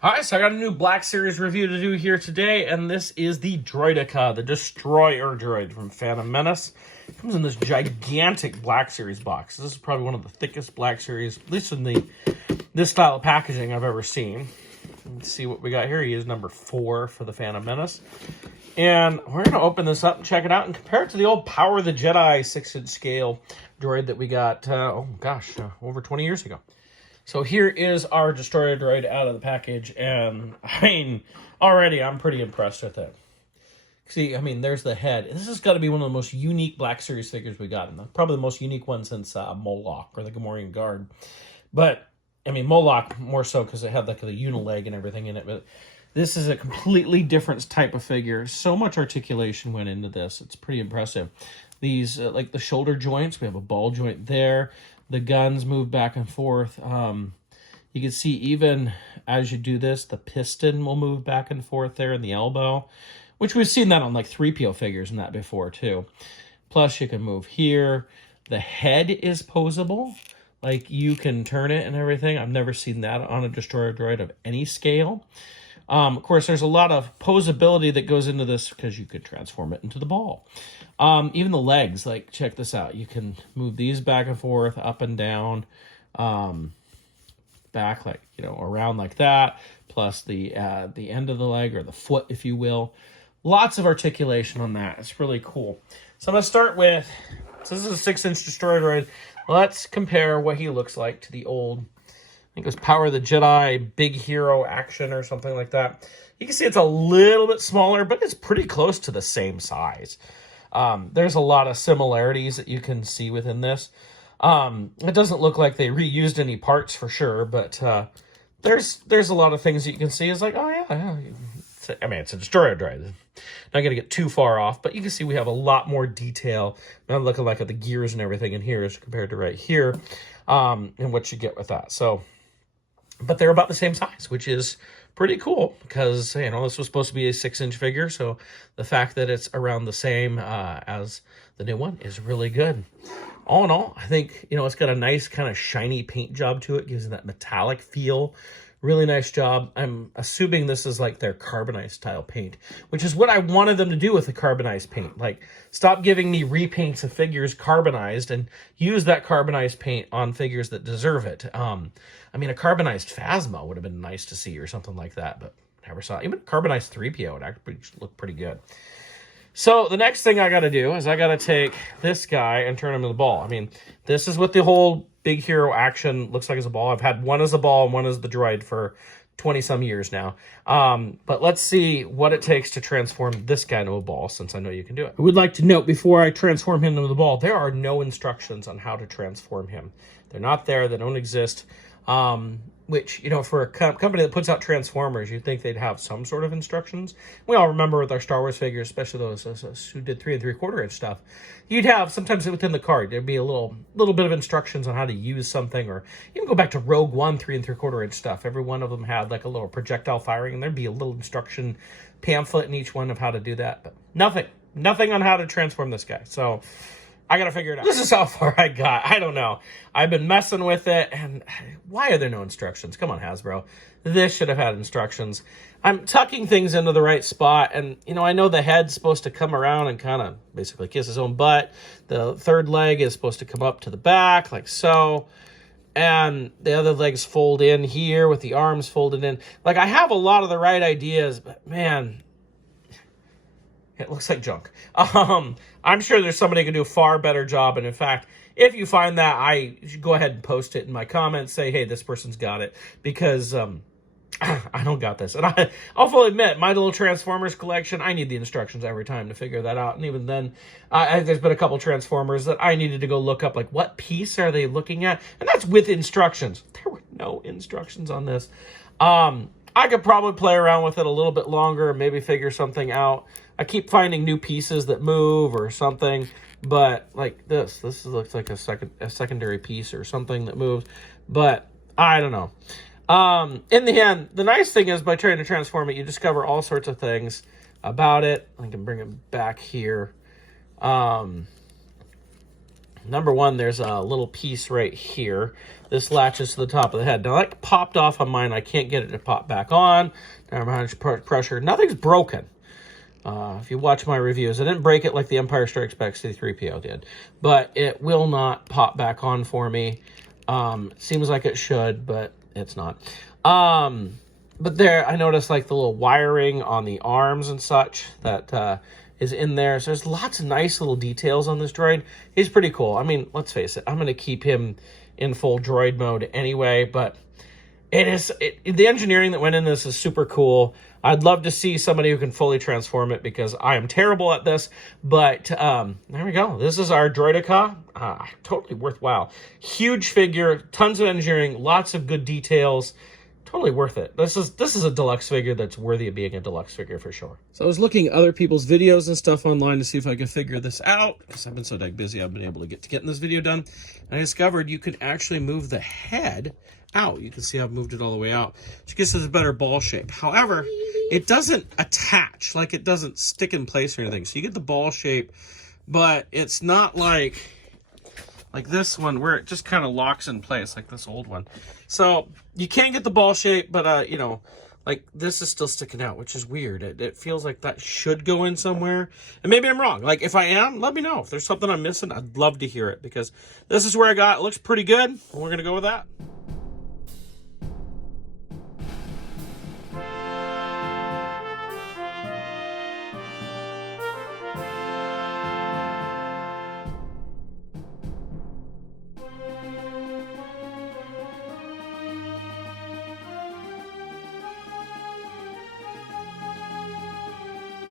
Hi, so I got a new Black Series review to do here today, and this is the Droideka, the Destroyer droid from Phantom Menace. It comes in this gigantic Black Series box. This is probably one of the thickest Black Series, at least in this style of packaging I've ever seen. Let's see what we got here. He is number 4 for the Phantom Menace. And we're going to open this up and check it out and compare it to the old Power of the Jedi 6-inch scale droid that we got, over 20 years ago. So here is our Destroyer droid out of the package, and I mean, already I'm pretty impressed with it. See, I mean, there's the head. This has got to be one of the most unique Black Series figures we got, and probably the most unique one since Moloch or the Gamorrean Guard. But, I mean, Moloch more so because it had like the unileg and everything in it, but this is a completely different type of figure. So much articulation went into this. It's pretty impressive. These, like the shoulder joints, we have a ball joint there. The guns move back and forth. You can see even as you do this, the piston will move back and forth there in the elbow, which we've seen that on like 3PO figures and that before too. Plus you can move here. The head is posable. Like you can turn it and everything. I've never seen that on a Destroyer droid of any scale. Of course, there's a lot of posability that goes into this because you could transform it into the ball. Even the legs, like, check this out. You can move these back and forth, up and down, back, like, you know, around like that, plus the end of the leg, or the foot, if you will. Lots of articulation on that. It's really cool. So I'm going to start with, so this is a 6-inch Destroyer droid. Let's compare what he looks like to the old, I think it was Power of the Jedi, Big Hero Action or something like that. You can see it's a little bit smaller, but it's pretty close to the same size. There's a lot of similarities that you can see within this. It doesn't look like they reused any parts for sure, but there's a lot of things that you can see. It's like, oh yeah. I mean, it's a Destroyer droid. Not going to get too far off, but you can see we have a lot more detail. I'm looking like at the gears and everything in here as compared to right here, and what you get with that. So, but they're about the same size, which is pretty cool because, you know, this was supposed to be a 6-inch figure. So the fact that it's around the same as the new one is really good. All in all, I think, you know, it's got a nice kind of shiny paint job to it. Gives it that metallic feel. Really nice job. I'm assuming this is like their carbonized style paint, which is what I wanted them to do with the carbonized paint. Like, stop giving me repaints of figures carbonized and use that carbonized paint on figures that deserve it. I mean, a carbonized Phasma would have been nice to see or something like that, but never saw it. Even a carbonized 3PO would actually look pretty good. So the next thing I got to do is I got to take this guy and turn him into the ball. I mean, this is what the whole Big Hero Action looks like as a ball. I've had one as a ball and one as the droid for 20-some years now. But let's see what it takes to transform this guy into a ball, since I know you can do it. I would like to note, before I transform him into the ball, there are no instructions on how to transform him. They're not there. They don't exist. Which, you know, for a company that puts out Transformers, you'd think they'd have some sort of instructions. We all remember with our Star Wars figures, especially those who did 3 3/4-inch stuff, you'd have, sometimes within the card, there'd be a little bit of instructions on how to use something, or even go back to Rogue One 3 3/4-inch stuff. Every one of them had like a little projectile firing, and there'd be a little instruction pamphlet in each one of how to do that. But nothing on how to transform this guy. So I gotta figure it out. This is how far I got. I don't know. I've been messing with it, and why are there no instructions? Come on, Hasbro. This should have had instructions. I'm tucking things into the right spot, and, you know, I know the head's supposed to come around and kind of basically kiss his own butt. The third leg is supposed to come up to the back, like so. And the other legs fold in here with the arms folded in. Like, I have a lot of the right ideas, but, man, it looks like junk. I'm sure there's somebody who can do a far better job. And in fact, if you find that, I should go ahead and post it in my comments. Say, hey, this person's got it. Because I don't got this. And I'll fully admit, my little Transformers collection, I need the instructions every time to figure that out. And even then, there's been a couple Transformers that I needed to go look up, like, what piece are they looking at? And that's with instructions. There were no instructions on this. I could probably play around with it a little bit longer and maybe figure something out. I keep finding new pieces that move or something, but like this looks like a secondary piece or something that moves, but I don't know. In the end, the nice thing is by trying to transform it, you discover all sorts of things about it. I can bring it back here. Number one, there's a little piece right here. This latches to the top of the head. Now, that popped off on mine. I can't get it to pop back on. Now, how much pressure. Nothing's broken. If you watch my reviews, I didn't break it like the Empire Strikes Back C-3PO did. But it will not pop back on for me. Seems like it should, but it's not. But there, I noticed like the little wiring on the arms and such that is in there. So there's lots of nice little details on this droid. He's pretty cool. I mean, let's face it, I'm going to keep him in full droid mode anyway, but the engineering that went in this is super cool. I'd love to see somebody who can fully transform it because I am terrible at this, but there we go. This is our Droideka. Totally worthwhile. Huge figure, tons of engineering, lots of good details. Totally worth it. This is a deluxe figure that's worthy of being a deluxe figure for sure. So I was looking at other people's videos and stuff online to see if I could figure this out because I've been so dang busy. I've been able to getting this video done. And I discovered you could actually move the head out. You can see I've moved it all the way out, which gives it a better ball shape. However, it doesn't attach, like it doesn't stick in place or anything. So you get the ball shape, but it's not like this one where it just kind of locks in place like this old one. So you can get the ball shape, but you know, like this is still sticking out, which is weird. It feels like that should go in somewhere, and maybe I'm wrong. Like if I am, let me know. If there's something I'm missing, I'd love to hear it because this is where I got. It looks pretty good, and we're gonna go with that.